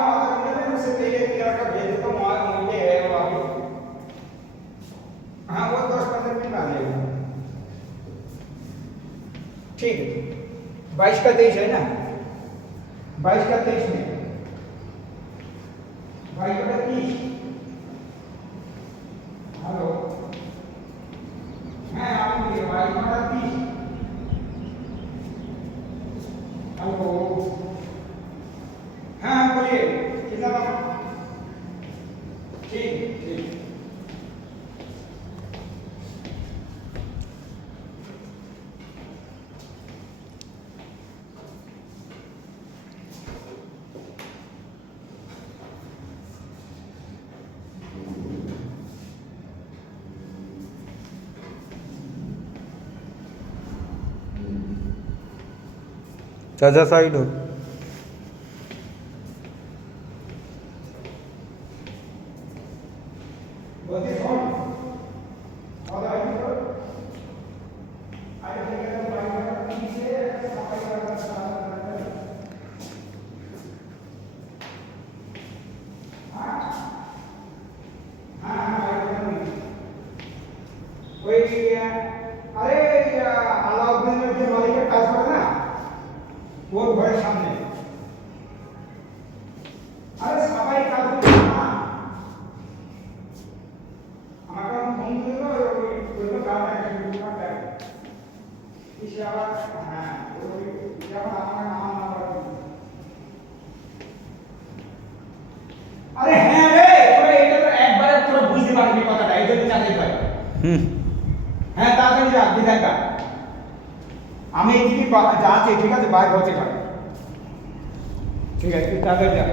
माता पिता ने उसे पहले तैयार कर भेज देता हूँ वहाँ मुझे है वो आगे हाँ वो 10-15 मिनट आ जाएगा ठीक है 22 का 23 है ना 22 का 23 में 22 का 30 हेलो मैं आपको 22 का 30 हेलो हाँ बोलिए कितना ठीक ठीक चाचा साइड हो बोलिए कौन और आई तो आई ठीक है तो बाइक का 30 से सफाई का स्टार्ट करते हैं हाँ हाँ कोई अरे अलाउद्दीन के मालिक का काज पर ना वो घर सामने अरे सफाई का ना हमारा फोन दिलो कोई काम है कि करता है इसे आवाज हां वो जब हमारा नाम ना अरे हैं रे তোরা এটা তো একবারে তোরা বুঝতে পারবি কথাটা এই জন্য চাকরি পাই হ্যাঁ তাড়াতাড়ি যা বিধানটা আমি এইদিকে যা আছে ঠিক আছে বাইরে হতে পারে ঠিক আছে তাড়াতাড়ি যা